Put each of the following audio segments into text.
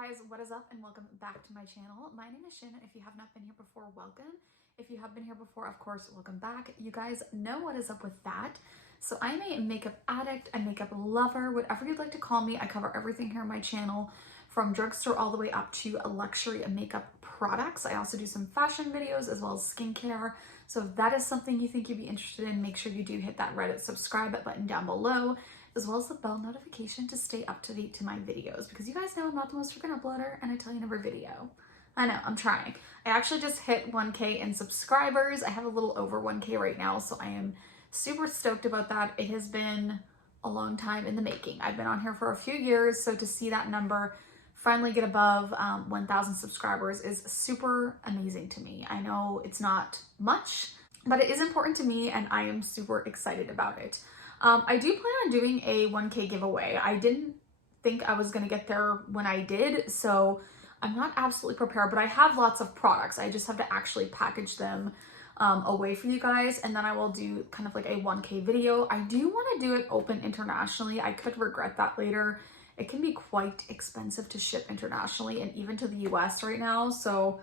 guys, what is up and welcome back to my channel. My name is Shannon. If you have not been here before, welcome. If you have been here before, of course, welcome back. You guys know what is up with that. So I'm a makeup addict, a makeup lover, whatever you'd like to call me. I cover everything here on my channel, from drugstore all the way up to luxury makeup products. I also do some fashion videos as well as skincare. So if that is something you think you'd be interested in, make sure you do hit that red subscribe button down below, as well as the bell notification to stay up to date to my videos, because you guys know I'm not the most freaking uploader and I tell you in every video. I know, I'm trying. I actually just hit 1K in subscribers. I have a little over 1K right now, so I am super stoked about that. It has been a long time in the making. I've been on here for a few years, so to see that number finally get above 1,000 subscribers is super amazing to me. I know it's not much, but it is important to me and I am super excited about it. I do plan on doing a 1K giveaway. I didn't think I was gonna get there when I did, so I'm not absolutely prepared, but I have lots of products. I just have to actually package them away for you guys, and then I will do kind of like a 1K video. I do wanna do it open internationally. I could regret that later. It can be quite expensive to ship internationally and even to the US right now, so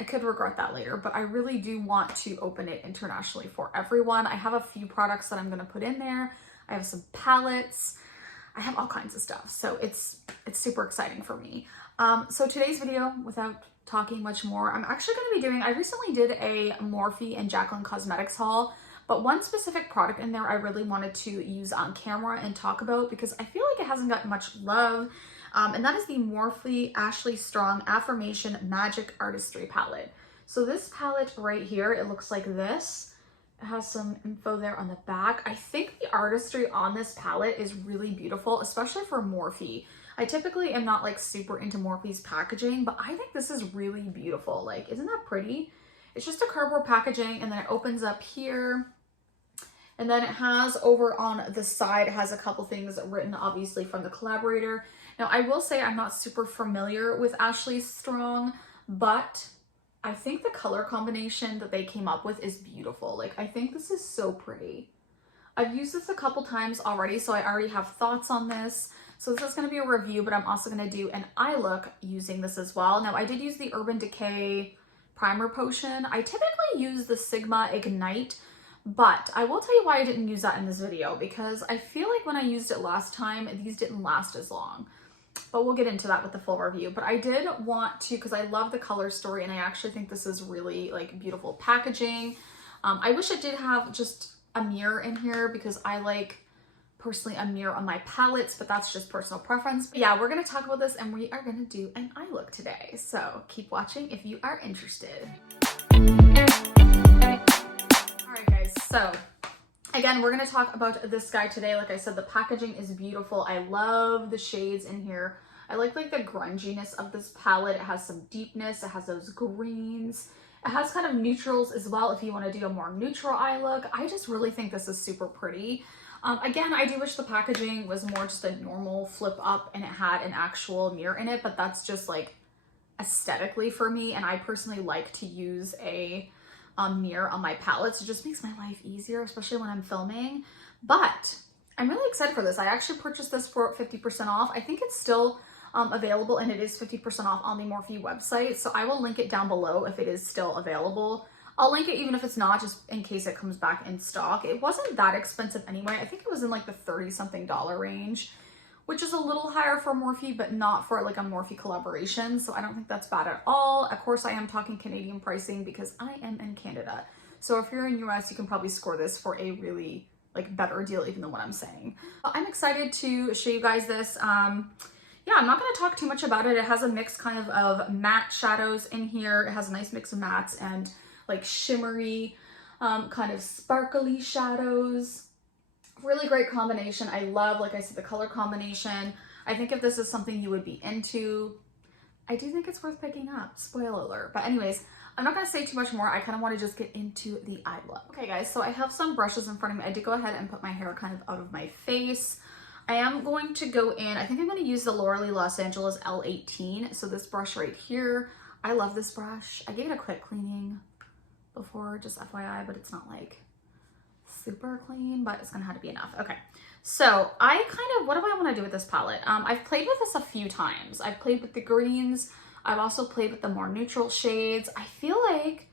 I could regret that later, but I really do want to open it internationally for everyone. I have a few products that I'm gonna put in there. I have some palettes. I have all kinds of stuff, so it's super exciting for me. So today's video, without talking much more, I'm actually gonna be doing, I recently did a Morphe and Jaclyn Cosmetics haul, but one specific product in there I really wanted to use on camera and talk about because I feel like it hasn't gotten much love. And that is the Morphe Ashley Strong Affirmation Magic Artistry palette. So this palette right here, it looks like this. It has some info there on the back. I think the artistry on this palette is really beautiful, especially for Morphe. I typically am not like super into Morphe's packaging, but I think this is really beautiful. Like, isn't that pretty? It's just a cardboard packaging and then it opens up here. And then it has over on the side, it has a couple things written obviously from the collaborator. Now I will say I'm not super familiar with Ashley Strong, but I think the color combination that they came up with is beautiful. Like, I think this is so pretty. I've used this a couple times already, so I already have thoughts on this. So this is gonna be a review, but I'm also gonna do an eye look using this as well. Now I did use the Urban Decay primer potion. I typically use the Sigma Ignite, but I will tell you why I didn't use that in this video, because I feel like when I used it last time, these didn't last as long. But we'll get into that with the full review. But I did want to, because I love the color story and I actually think this is really like beautiful packaging. I wish I did have just a mirror in here because I like personally a mirror on my palettes, but that's just personal preference. But yeah, we're gonna talk about this and we are gonna do an eye look today. So keep watching if you are interested. Alright guys, so again, we're going to talk about this guy today. Like I said, the packaging is beautiful. I love the shades in here. I like the grunginess of this palette. It has some deepness. It has those greens. It has kind of neutrals as well if you want to do a more neutral eye look. I just really think this is super pretty. Again, I do wish the packaging was more just a normal flip up and it had an actual mirror in it, but that's just like aesthetically for me. And I personally like to use a mirror on my palettes. It just makes my life easier, especially when I'm filming. But I'm really excited for this. I actually purchased this for 50% off. I think it's still available and it is 50% off on the Morphe website. So I will link it down below if it is still available. I'll link it even if it's not, just in case it comes back in stock. It wasn't that expensive anyway. I think it was in like the $30-something range, which is a little higher for Morphe, but not for like a Morphe collaboration. So I don't think that's bad at all. Of course, I am talking Canadian pricing because I am in Canada. So if you're in US, you can probably score this for a really like better deal even than what I'm saying. I'm excited to show you guys this. Yeah, I'm not gonna talk too much about it. It has a mix kind of matte shadows in here. It has a nice mix of mattes and like shimmery, kind of sparkly shadows. Really great combination. I love, like I said, the color combination. I think if this is something you would be into, I do think it's worth picking up. Spoiler alert. But anyways, I'm not going to say too much more. I kind of want to just get into the eye look. Okay guys, so I have some brushes in front of me. I did go ahead and put my hair kind of out of my face. I am going to go in, I think I'm going to use the Laura Los Angeles L18. So this brush right here, I love this brush. I gave it a quick cleaning before, just FYI, but it's not like super clean, but it's gonna have to be enough. Okay, so what do I want to do with this palette? I've played with this a few times. I've played with the greens. I've also played with the more neutral shades. I feel like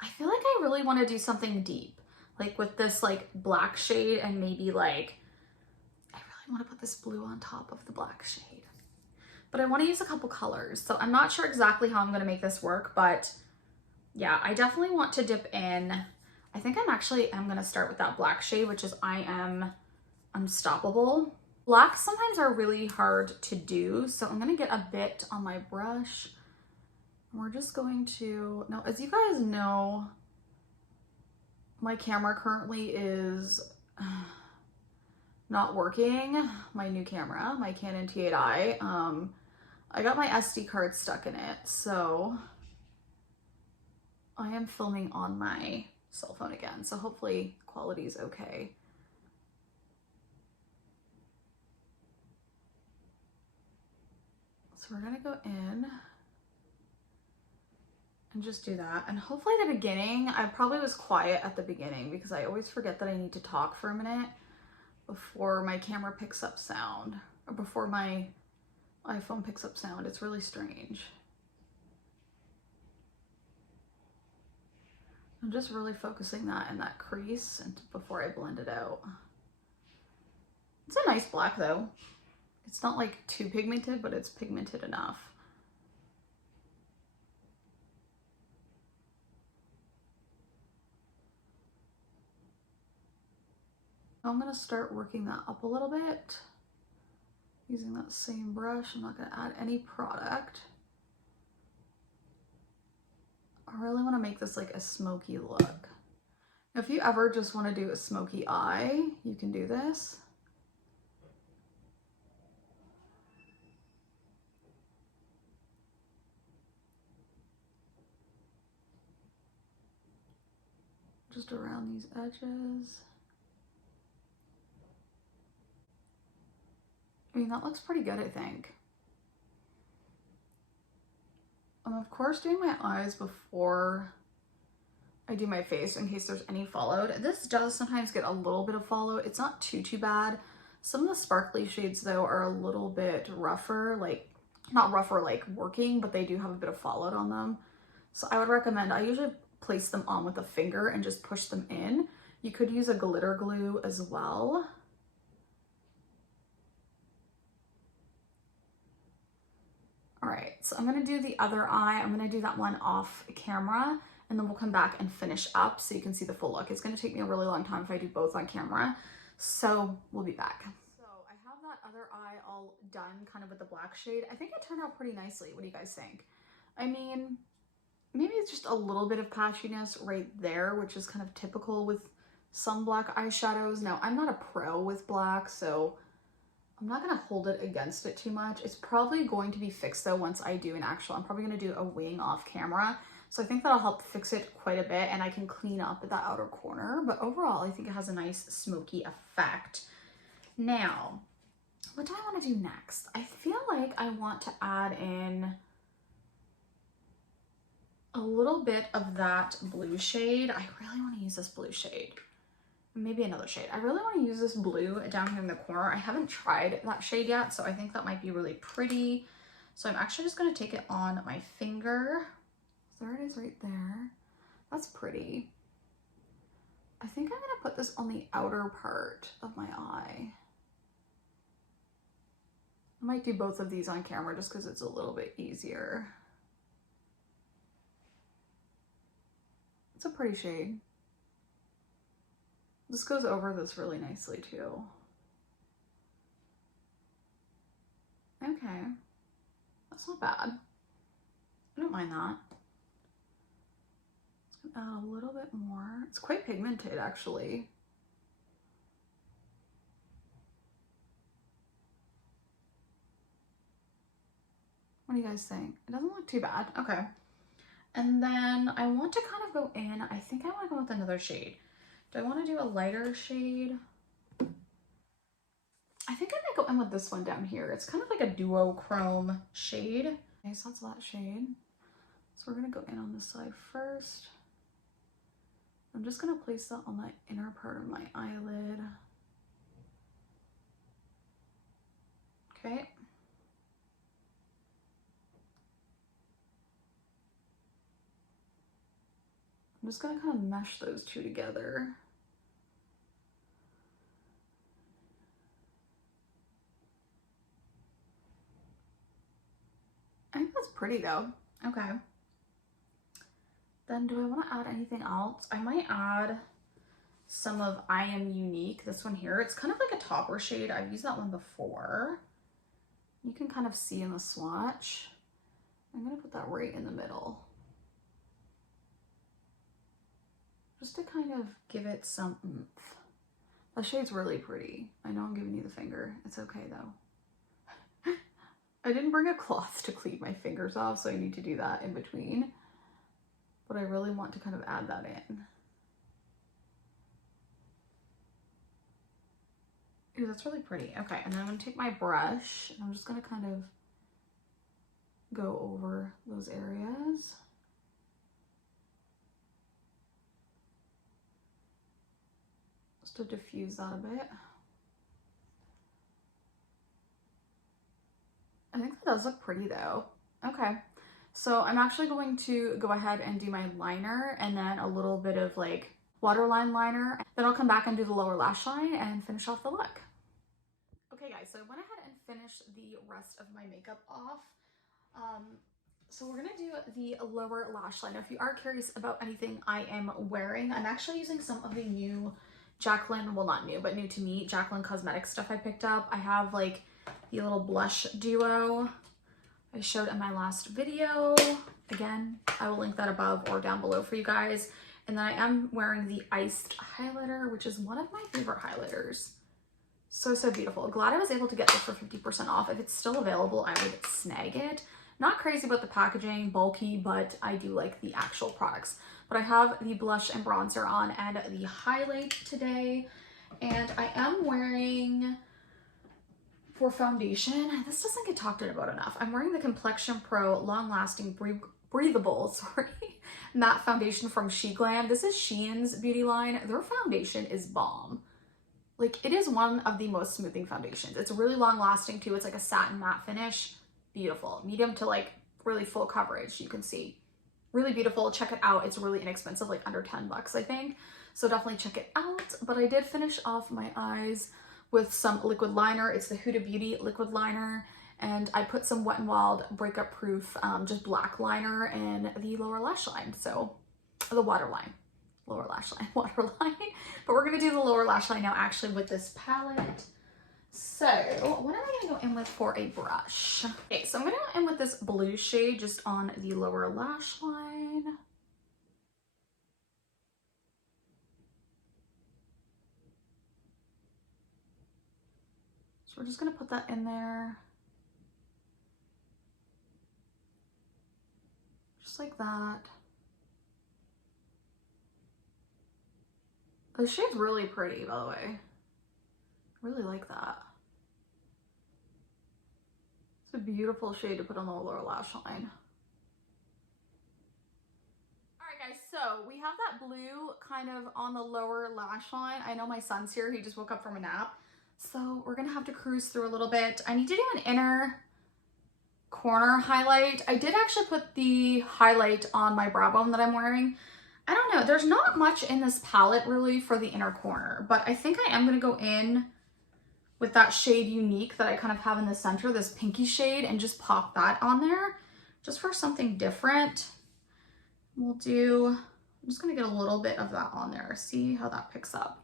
I really want to do something deep, like with this like black shade, and maybe like I really want to put this blue on top of the black shade. But I want to use a couple colors, so I'm not sure exactly how I'm going to make this work, but yeah, I definitely want to dip in. I think I'm going to start with that black shade, which is I Am Unstoppable. Blacks sometimes are really hard to do, so I'm going to get a bit on my brush. We're just going to, now as you guys know, my camera currently is not working. My new camera, my Canon T8i, I got my SD card stuck in it, so I am filming on my cell phone again, so hopefully quality is okay. So we're gonna go in and just do that. And hopefully the beginning, I probably was quiet at the beginning because I always forget that I need to talk for a minute before my camera picks up sound, or before my iPhone picks up sound. It's really strange. I'm just really focusing that in that crease and before I blend it out. It's a nice black though. It's not like too pigmented, but it's pigmented enough. I'm gonna start working that up a little bit using that same brush. I'm not gonna add any product. I really wanna make this like a smoky look. Now, if you ever just wanna do a smoky eye, you can do this. Just around these edges. I mean, that looks pretty good, I think. I'm of course doing my eyes before I do my face in case there's any followed. This does sometimes get a little bit of follow. It's not too bad. Some of the sparkly shades though are a little bit rougher, like not rougher like working, but they do have a bit of followed on them. So I would recommend, I usually place them on with a finger and just push them in. You could use a glitter glue as well. All right, so I'm gonna do the other eye. I'm gonna do that one off camera, and then we'll come back and finish up so you can see the full look. It's gonna take me a really long time if I do both on camera, so we'll be back. So I have that other eye all done kind of with the black shade. I think it turned out pretty nicely. What do you guys think? I mean, maybe it's just a little bit of patchiness right there, which is kind of typical with some black eyeshadows. Now, I'm not a pro with black, so I'm not gonna hold it against it too much. It's probably going to be fixed though once I do an actual, I'm probably gonna do a wing off camera. So I think that'll help fix it quite a bit, and I can clean up that outer corner. But overall, I think it has a nice smoky effect. Now, what do I wanna do next? I feel like I want to add in a little bit of that blue shade. I really wanna use this blue shade. Maybe another shade. I really want to use this blue down here in the corner. I haven't tried that shade yet, so I think that might be really pretty. So I'm actually just going to take it on my finger. There it is right there. That's pretty. I think I'm going to put this on the outer part of my eye. I might do both of these on camera just because it's a little bit easier. It's a pretty shade. This goes over this really nicely too. Okay, that's not bad. I don't mind that. Let's add a little bit more. It's quite pigmented actually. What do you guys think? It doesn't look too bad. Okay. And then I want to kind of go in, I think I want to go with another shade. Do I want to do a lighter shade? I think I might go in with this one down here. It's kind of like a duochrome shade. Okay, so that's that shade. So we're gonna go in on this side first. I'm just gonna place that on the inner part of my eyelid. Okay. I'm just gonna kind of mesh those two together. I think that's pretty though. Okay. Then do I want to add anything else? I might add some of I Am Unique, this one here. It's kind of like a topper shade. I've used that one before. You can kind of see in the swatch. I'm gonna put that right in the middle. Just to kind of give it some oomph. The shade's really pretty. I know I'm giving you the finger. It's okay though. I didn't bring a cloth to clean my fingers off, so I need to do that in between. But I really want to kind of add that in. Ooh, that's really pretty. Okay, and then I'm gonna take my brush and I'm just gonna kind of go over those areas. Just to diffuse that a bit. I think that does look pretty though. Okay, so I'm actually going to go ahead and do my liner and then a little bit of like waterline liner. Then I'll come back and do the lower lash line and finish off the look. Okay guys, so I went ahead and finished the rest of my makeup off. So we're gonna do the lower lash line. Now, if you are curious about anything I am wearing, I'm actually using some of the new Jaclyn, well not new, but new to me, Jaclyn Cosmetics stuff I picked up. I have like the little blush duo I showed in my last video. Again, I will link that above or down below for you guys. And then I am wearing the iced highlighter, which is one of my favorite highlighters. So, so beautiful. Glad I was able to get this for 50% off. If it's still available, I would snag it. Not crazy about the packaging, bulky, but I do like the actual products. But I have the blush and bronzer on and the highlight today. And I am wearing, for foundation, this doesn't get talked about enough. I'm wearing the Complexion Pro Long Lasting Breathable, matte foundation from SheGlam. This is Shein's beauty line. Their foundation is bomb. Like, it is one of the most smoothing foundations. It's really long lasting too. It's like a satin matte finish. Beautiful. Medium to like really full coverage, you can see. Really beautiful. Check it out. It's really inexpensive, like under 10 bucks, I think. So definitely check it out. But I did finish off my eyes with some liquid liner. It's the Huda Beauty liquid liner. And I put some Wet n Wild breakup proof, just black liner in the lower lash line. So the waterline. Lower lash line, waterline. But we're gonna do the lower lash line now actually with this palette. So what am I gonna go in with for a brush? Okay, so I'm gonna go in with this blue shade just on the lower lash line. So we're just gonna put that in there. Just like that. The shade's really pretty, by the way. I really like that. It's a beautiful shade to put on the lower lash line. Alright guys, so we have that blue kind of on the lower lash line. I know my son's here, he just woke up from a nap. So we're gonna have to cruise through a little bit. I need to do an inner corner highlight. I did actually put the highlight on my brow bone that I'm wearing. I don't know, there's not much in this palette really for the inner corner, but I think I am gonna go in with that shade Unique that I kind of have in the center, this pinky shade, and just pop that on there just for something different. I'm just gonna get a little bit of that on there, see how that picks up.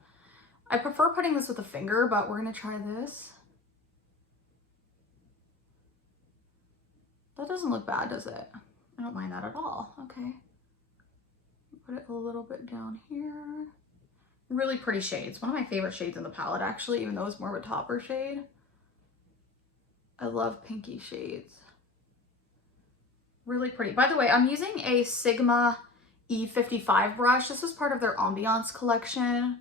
I prefer putting this with a finger, but we're gonna try this. That doesn't look bad, does it? I don't mind that at all. Okay. Put it a little bit down here. Really pretty shades. One of my favorite shades in the palette, actually, even though it's more of a topper shade. I love pinky shades. Really pretty. By the way, I'm using a Sigma E55 brush. This is part of their Ambiance collection.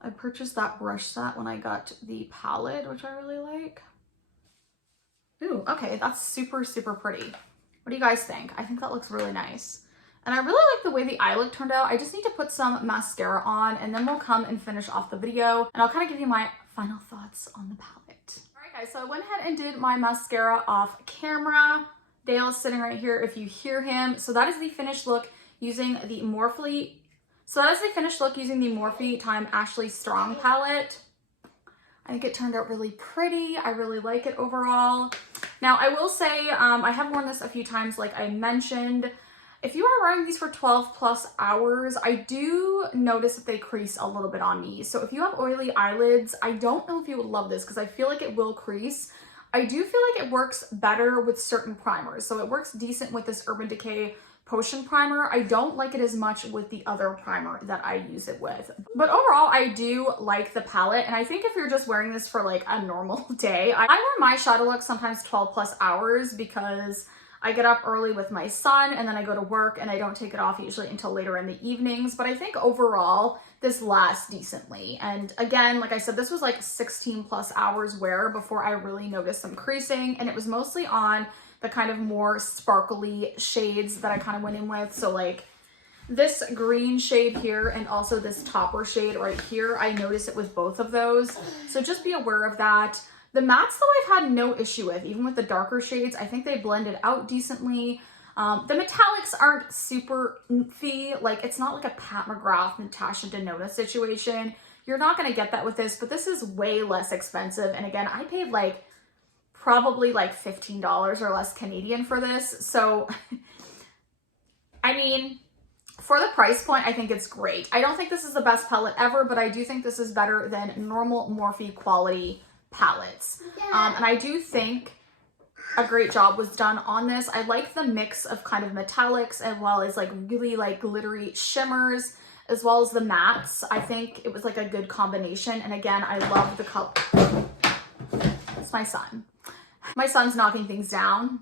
I purchased that brush set when I got the palette, which I really like. Ooh, okay, that's super, super pretty. What do you guys think? I think that looks really nice. And I really like the way the eye look turned out. I just need to put some mascara on and then we'll come and finish off the video. And I'll kind of give you my final thoughts on the palette. All right, guys, so I went ahead and did my mascara off camera. Dale is sitting right here if you hear him. So that is the finished look using the Morphe. Time Ashley Strong palette. I think it turned out really pretty. I really like it overall. Now, I will say, I have worn this a few times, like I mentioned. If you are wearing these for 12 plus hours, I do notice that they crease a little bit on me. So if you have oily eyelids, I don't know if you would love this because I feel like it will crease. I do feel like it works better with certain primers. So it works decent with this Urban Decay Potion Primer. I don't like it as much with the other primer that I use it with. But overall, I do like the palette. And I think if you're just wearing this for like a normal day, I wear my shadow look sometimes 12 plus hours because I get up early with my son and then I go to work and I don't take it off usually until later in the evenings. But I think overall, this lasts decently. And again, like I said, this was like 16 plus hours wear before I really noticed some creasing. And it was mostly on the kind of more sparkly shades that I kind of went in with. So like this green shade here and also this topper shade right here, I noticed it with both of those. So just be aware of that. The mattes though I've had no issue with, even with the darker shades. I think they blended out decently. The metallics aren't super oomphy. Like it's not like a Pat McGrath, Natasha Denona situation. You're not gonna get that with this, but this is way less expensive. And again, I paid like probably like $15 or less Canadian for this. So, I mean, for the price point, I think it's great. I don't think this is the best palette ever, but I do think this is better than normal Morphe quality palettes. And I do think a great job was done on this. I like the mix of kind of metallics as well as like really like glittery shimmers as well as the mattes. I think it was like a good combination. And again, I love the color. It's my son. My son's knocking things down.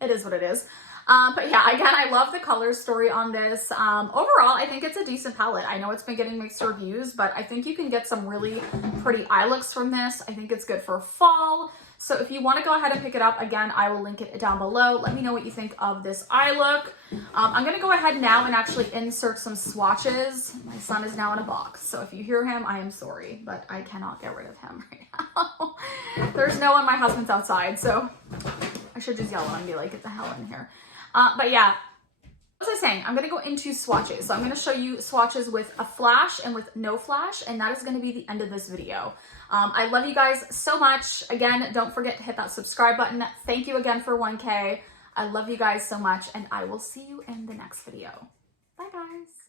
It is what it is. But yeah, again, I love the color story on this. Overall, I think it's a decent palette. I know it's been getting mixed reviews, but I think you can get some really pretty eye looks from this. I think it's good for fall. So if you want to go ahead and pick it up, again, I will link it down below. Let me know what you think of this eye look. I'm going to go ahead now and actually insert some swatches. My son is now in a box, so if you hear him, I am sorry, but I cannot get rid of him right now. There's no one, my husband's outside, so I should just yell at him and be like, get the hell in here. But yeah, as I was saying, I'm going to go into swatches. So I'm going to show you swatches with a flash and with no flash, and that is going to be the end of this video. I love you guys so much. Again, don't forget to hit that subscribe button. Thank you again for 1K. I love you guys so much, and I will see you in the next video. Bye, guys.